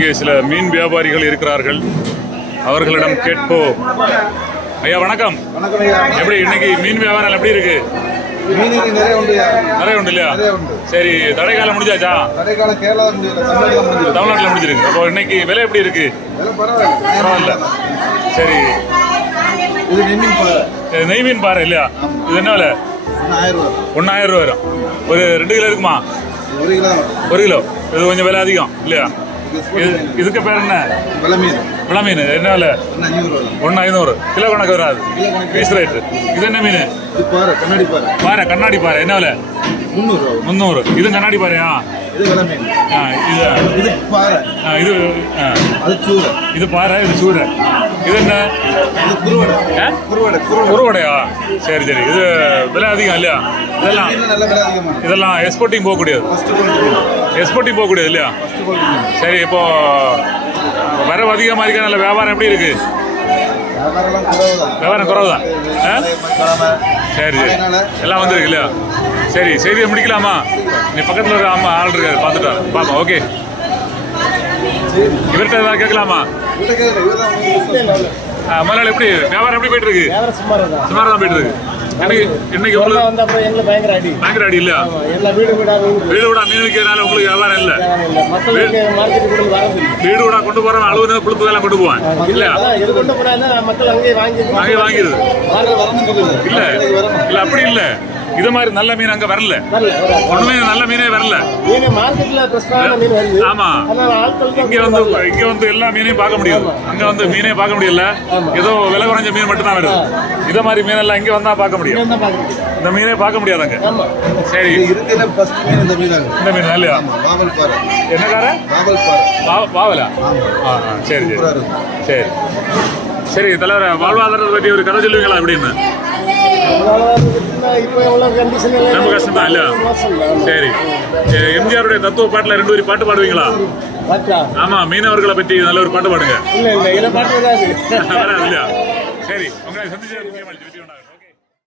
இங்கே சில மீன் வியாபாரிகள் இருக்கிறார்கள். அவர்களிடம் கேட்போம் ஐயா வணக்கம். எப்படி இன்னைக்கு மீன் வியாபாரம் எப்படி இருக்கு? நிறைய உண்டு இல்லையா? சரி தடை காலம் முடிஞ்சாச்சா தமிழ்நாட்டில் முடிஞ்சிருக்கு. அப்போ இன்னைக்கு விலை எப்படி இருக்கு? பரவாயில்ல. சரி. நெய் மீன் பாரு இல்லையா? இது என்ன விலை? ரூபா. ஒன்றாயிரம் ரூபா வரும். ஒரு ரெண்டு கிலோ இருக்குமா? ஒரு கிலோ. தான். ஒரு கிலோ. இது கொஞ்சம் விலை அதிகம் இல்லையா? இதுக்கு பேர் என்ன? வெள்ளை மீன் விலை? மீன் என்ன விலை. ஒன்று ஐநூறு. கிலோ கணக்கு வராது. Piece rate. இது என்ன மீன்? பாறை கண்ணாடி பாறை. பாறை கண்ணாடி பாறை. என்ன விலை? முந்நூறுரூவா முந்நூறு. இது கண்ணாடி பாறையா? இது வெள்ளை மீன் ஆ, இது. இது பாறை. ஆ, இது ஆ, அது சூறை. இது பாறை இது சூறை. இது என்ன? இது குருவடை? குருவடை குருவடை. குறுவடையா சரி சரி. இது விலை அதிகம் இல்லையா? இதெல்லாம் மீன் நல்ல விலை அதிகமான இதெல்லாம் எக்ஸ்போர்ட்டிங் போகக்கூடியது. ஃபஸ்ட்டு குவாலிட்டி மீன் எக்ஸ்போர்ட்டிங் போகக்கூடியது இல்லையா? சரி இப்போ வரவு அதிகமாக இருக்க? நல்ல வியாபாரம் எப்படி இருக்கு? வியாபாரம் குறவு தான். ஆ? சரி சரி. எல்லாம் வந்துருக்கு இல்லையா? சரி செய்தியை முடிக்கலாமா? நீ பக்கத்தில் ஒரு அம்மா ஆள் இருக்காரு பார்த்துட்டா. பாப்பா ஓகே. இவர்கிட்ட ஏதாவது கேட்கலாமா? முதலாளி எப்படி வியாபாரம் எப்படி போயிட்டு இருக்கு? சுமாராக தான் போயிட்டு இருக்கு. இன்னைக்கு உங்களுக்கு வந்த அப்புறம் எங்களுக்கு பயங்கர அடி. பயங்கர அடி இல்லையா? எல்லா வீடு வீடா வீடு. வீடு மீன் விற்கிறதுனால உங்களுக்கு வியாபாரம் இல்லை. மக்களுக்கு மார்க்கெட் கூட வரதில்லை வீடு விடா கொண்டு போறவன் அலுவலக புழுப்பு எல்லாம் கொண்டு போவான். இல்லையா? இது கொண்டு போனா மக்கள் அங்கேயே வாங்கி அங்கே வாங்கிடுது. இல்ல. இல்ல அப்படி இல்ல. இது மாதிரி நல்ல மீன் அங்க வரல. ஒண்ணுமே நல்ல மீனே வரல. ஆமா. இங்க வந்து இங்க வந்து எல்லா மீனையும் பார்க்க முடியாது அங்க வந்து மீனே பார்க்க முடியல. ஏதோ விலை குறைஞ்ச மீன் மட்டும் தான் வருது இத மாதிரி மீன் எல்லாம் இங்க வந்தா பார்க்க முடியும் இந்த மீனே பார்க்க முடியாது அங்க. ஆமா. சரி. இது இருக்கிற ஃபர்ஸ்ட் மீன் இந்த மீன் ஆகும் இந்த மீன் இல்லையா? என்ன கார? பாவல் சரி சரி. சரி. சரி தலைவர் வாழ்வாதாரத்தை பற்றி ஒரு கதை சொல்லுவீங்களா அப்படின்னு ரொம்ப கஷ்டம் தான் தான் சரி எம்ஜிஆருடைய தத்துவ பாட்டுல ரெண்டு வரி பாட்டு பாடுவீங்களா ஆமா மீனவர்களை பற்றி நல்ல ஒரு பாட்டு பாடுங்க. இல்ல இல்ல பாட்டு வராது. இல்லையா? சரி உங்களை சந்திச்சு